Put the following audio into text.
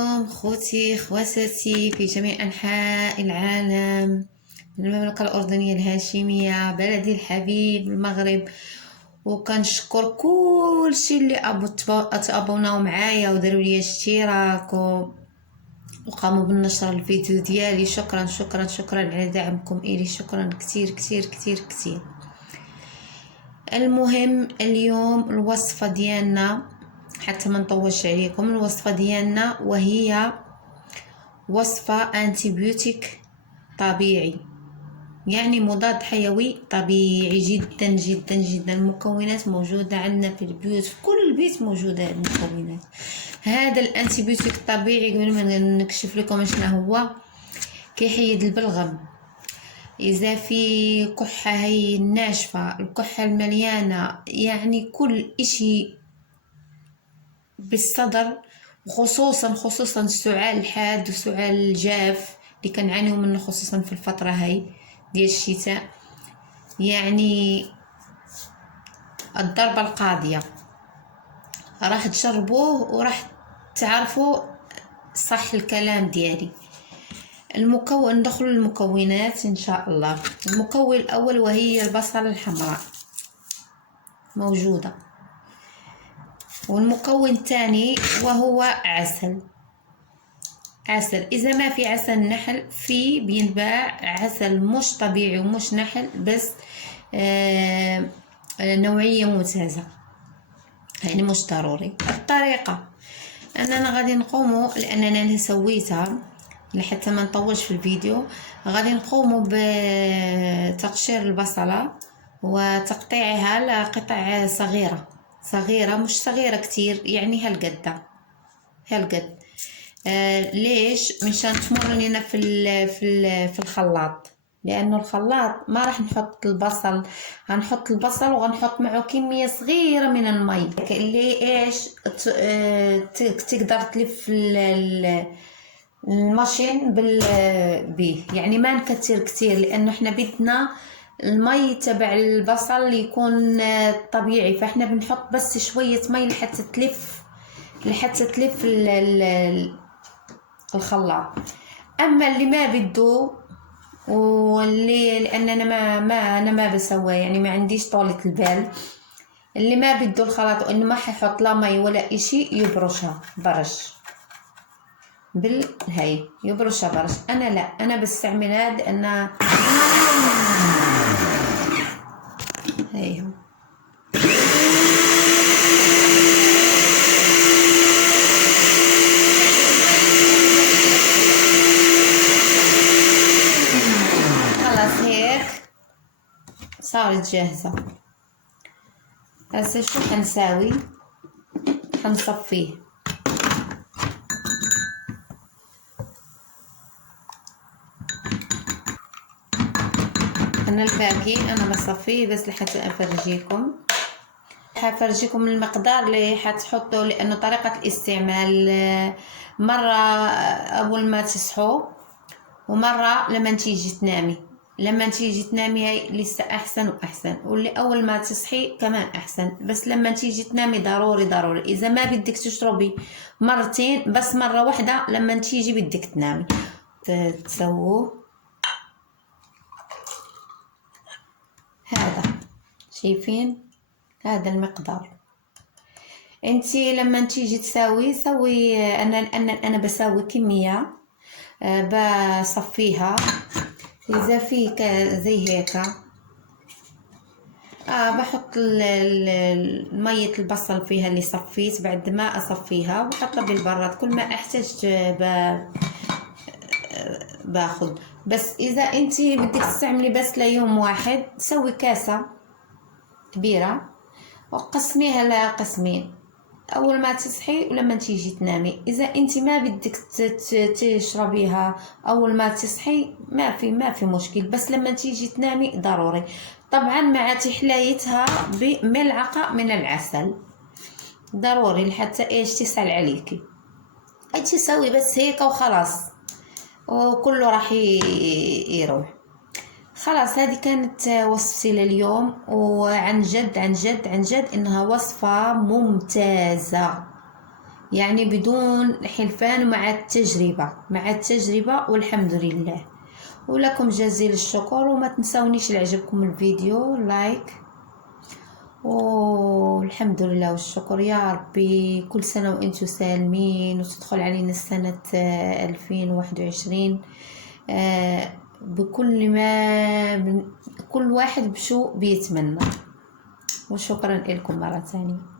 عليكم خوتي خواتاتي في جميع أنحاء العالم، من المملكة الأردنية الهاشمية بلدي الحبيب المغرب. وكنشكر كل شيء اللي تابوناو معايا وداروا لي اشتراك وقاموا بالنشر الفيديو ديالي. شكرا شكرا شكرا على دعمكم إلي، شكرا كتير كتير كتير كتير. المهم اليوم الوصفة ديالنا حتى ما نطولش عليكم، الوصفة ديالنا وهي وصفة انتيبيوتيك طبيعي، يعني مضاد حيوي طبيعي جدا جدا جدا. المكونات موجودة عندنا في البيوت، في كل البيت موجودة المكونات. هذا الانتيبيوتيك الطبيعي قبل ما نكشف لكم شنو هو، كيحيد البلغم إذا في كحة هي ناشفة، الكحة المليانة، يعني كل إشي بالصدر، خصوصا السعال الحاد والسعال الجاف اللي كنعانيو منه خصوصا في الفترة هاي ديال الشتاء. يعني الضربة القاضية، راح تجربوه وراح تعرفوا صح الكلام ديالي. ندخل المكونات ان شاء الله. المكون الاول وهي البصل الحمراء موجودة، والمكون الثاني وهو عسل. اذا ما في عسل نحل، في بينباع عسل مش طبيعي ومش نحل، بس نوعية ممتازة، يعني مش ضروري. الطريقة اننا غادي نقوموا، لاننا انا سويتها لحتى ما نطولش في الفيديو، غادي نقوموا بتقشير البصلة وتقطيعها لقطع صغيرة مش صغيرة كتير، يعني هالقد. ليش؟ مشان تمر لنا في الخلاط، لانه الخلاط ما راح نحط البصل، هنحط البصل وغنحط معه كميه صغيره من المي اللي ايش تقدر تلف الماشين بيه، يعني ما نكتر كتير، لانه احنا بدنا المي تبع البصل يكون طبيعي، فاحنا بنحط بس شويه مي لحتى تلف الخلاط. اما اللي ما بده، واللي لاننا انا ما بسوي، يعني ما عنديش طولة البال، اللي ما بده الخلاط وانه ما حيحط لا مي ولا اشي، يبرشها برش بالهي، يبرشها برش. انا لا، انا بستعمل هاد انا هيهم. خلاص هيك صارت جاهزة. هسه شو حنساوي؟ حنصفيه. أنا الباقي أنا بصفيه بس لحتى أفرجيكم. حفرجيكم المقدار اللي حتحطوا، لأنه طريقة الاستعمال مرة أول ما تصحوا، ومرة لما تيجي تنامي. لما تيجي تنامي هاي لسه أحسن وأحسن، واللي أول ما تصحي كمان أحسن، بس لما تيجي تنامي ضروري ضروري. إذا ما بدك تشربي مرتين، بس مرة واحدة لما تيجي بدك تنامي تسووه. هذا شايفين هذا المقدار. انتي لما تيجي سوي انا بسوي كميه بصفيها. اذا فيك زي هيك بحط مية البصل فيها اللي صفيت بعد ما اصفيها، وبحطها بالبراد كل ما احتجت باخذ. بس اذا انتي بدك تستعملي بس ليوم واحد، سوي كاسة كبيرة وقسميها لقسمين اول ما تصحي ولما تيجي تنامي. اذا انت ما بدك تشربيها اول ما تصحي ما في مشكل، بس لما تيجي تنامي ضروري. طبعا مع تحلايتها بملعقه من العسل ضروري، لحتى ايش تسهل عليكي. انت تسوي بس هيك وخلاص، وكله راح يروح. خلاص هذه كانت وصفتي لليوم، وعن جد عن جد عن جد انها وصفة ممتازة يعني بدون حلفان ومع التجربة، مع التجربة، والحمد لله. ولكم جزيل الشكر، وما تنسونيش لعجبكم الفيديو لايك، والحمد لله والشكر. يا ربي كل سنة وانتم سالمين، وتدخل علينا السنة 2021 بكل ما كل واحد بشو بيتمنى. وشكرا لكم مرة ثانية.